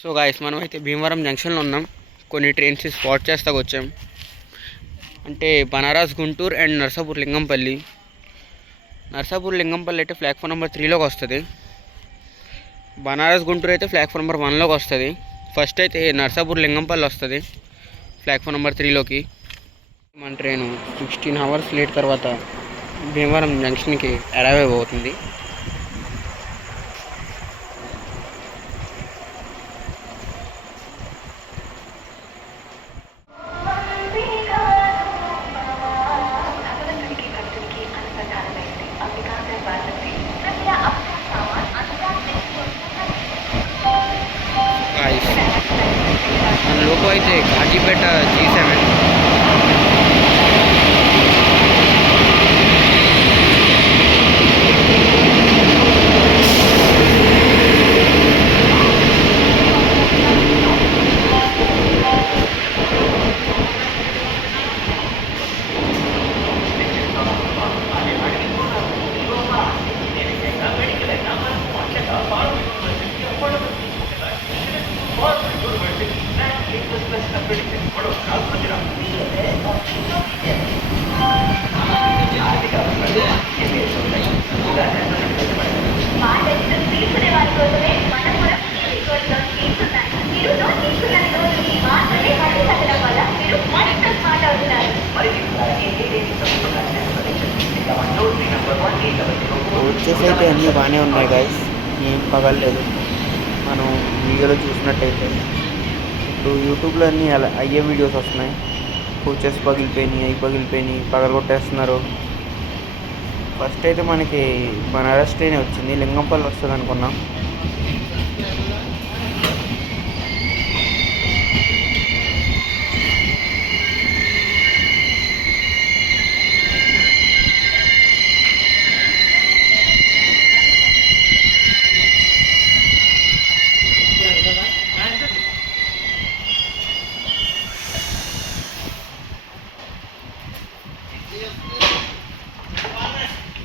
So guys మనం అయితే భీమవరం జంక్షన్లో ఉన్నాం. కొన్ని ట్రైన్స్ స్పాట్ చేస్తాకు వచ్చాం. అంటే బనారస్ గుంటూరు అండ్ నర్సాపూర్ లింగంపల్లి. నర్సాపూర్ లింగంపల్లి అయితే ప్లాట్ఫామ్ నెంబర్ 3లోకి వస్తుంది. బనారస్ గుంటూరు అయితే ప్లాట్ఫామ్ నెంబర్ 1లోకి వస్తుంది. ఫస్ట్ అయితే నర్సాపూర్ లింగంపల్లి వస్తుంది ప్లాట్ఫామ్ నెంబర్ 3లోకి. మన ట్రైను 16 అవర్స్ లేట్ తర్వాత భీమవరం జంక్షన్కి అరైవ్ అవుతుంది. మన లోకో అయితే కాజీపేట G7. వచ్చేసి అయితే అన్నీ బాగానే ఉన్నాయి గాయస్, ఏం పగలలేదు. మనం వీడియోలో చూసినట్టయితే ఇప్పుడు యూట్యూబ్లో అన్నీ అలా అయ్యే వీడియోస్ వస్తున్నాయి. కోచెస్ పగిలిపోయినాయి, అవి పగిలిపోయినాయి, పగలగొట్టేస్తున్నారు. ఫస్ట్ అయితే మనకి బనారస్ ట్రైన్ వచ్చింది, లింగంపల్లి వస్తుంది అనుకున్నాం.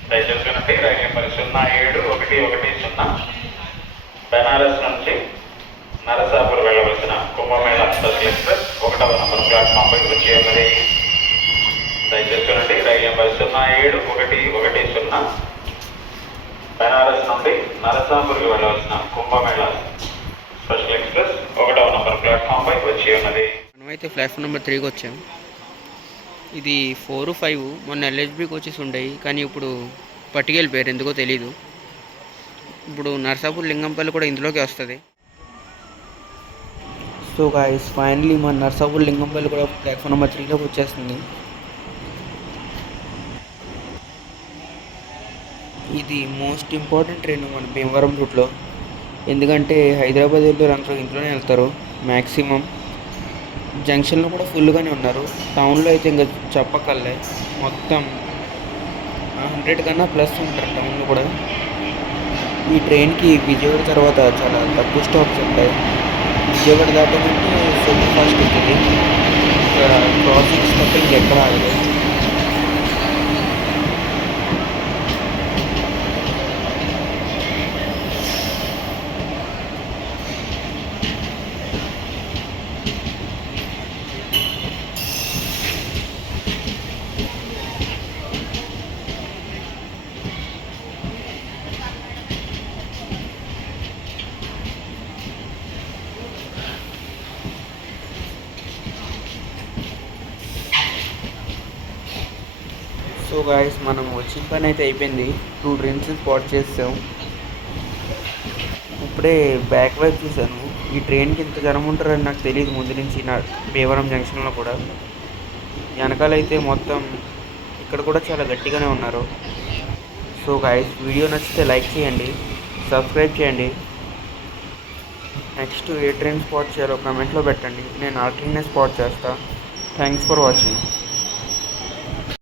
దయచేసి రైలు నెంబర్ 071110 బెనారస్ నుంచి నరసాపూర్ వెళ్ళవలసిన కుంభమేళ స్పెషల్ ఎక్స్ప్రెస్ 1వ నంబర్ ప్లాట్ఫామ్పై వచ్చి ఉన్నది. దయచేసి రైలు నెంబర్ 071110 బెనారస్ నుండి నరసాపూర్కి వెళ్ళవలసిన కుంభమేళ స్పెషల్ ఎక్స్ప్రెస్ 1వ నంబర్ ప్లాట్ఫామ్పై వచ్చి ఉన్నది. మనమైతే ప్లాట్ఫామ్ నెంబర్ 3కి వచ్చాం. ఇది 4, 5 మొన్న LHBకి వచ్చేసి ఉండేవి, కానీ ఇప్పుడు పట్టుకెళ్ళిపోయారు, ఎందుకో తెలీదు. ఇప్పుడు నర్సాపూర్ లింగంపల్లి కూడా ఇందులోకి వస్తుంది. సో గాయస్ ఫైనలీ మన నర్సాపూర్ లింగంపల్లి కూడా ప్లాట్ఫామ్ నెంబర్ 3లోకి వచ్చేస్తుంది. ఇది మోస్ట్ ఇంపార్టెంట్ ట్రైన్ మన భీమవరం రూట్లో, ఎందుకంటే హైదరాబాద్ వెళ్ళి అందరూ ఇంట్లోనే వెళ్తారు మ్యాక్సిమం. జంక్షన్లో కూడా ఫుల్గానే ఉన్నారు. టౌన్లో అయితే ఇంకా చెప్పక్కర్లే, మొత్తం 100 కన్నా ప్లస్ ఉంటారు టౌన్లో కూడా. ఈ ట్రైన్కి విజయవాడ తర్వాత చాలా తక్కువ స్టాప్స్ ఉంటాయి. విజయవాడ దాటాలంటే సూపర్ ఫాస్ట్ ఉంటుంది, ఇక్కడ క్రాసింగ్స్ తప్ప ఇంకెక్కడ ఆగలేదు. సో గాయస్ మనం వచ్చిన పని అయితే అయిపోయింది. 2 ట్రైన్స్ స్పాట్ చేసాం. ఇప్పుడే బ్యాక్ వైపు చూశాను. ఈ ట్రైన్కి ఇంత జనం ఉంటారని నాకు తెలియదు ముందు నుంచి. నా భీమవరం జంక్షన్లో కూడా వెనకాలైతే మొత్తం ఇక్కడ కూడా చాలా గట్టిగానే ఉన్నారు. సో గాయస్ వీడియో నచ్చితే లైక్ చేయండి, సబ్స్క్రైబ్ చేయండి. నెక్స్ట్ ఏ ట్రైన్ స్పాట్ చేయాలో కామెంట్లో పెట్టండి, నేను ఆ ట్రైన్నే స్పాట్ చేస్తాను. Thanks for watching.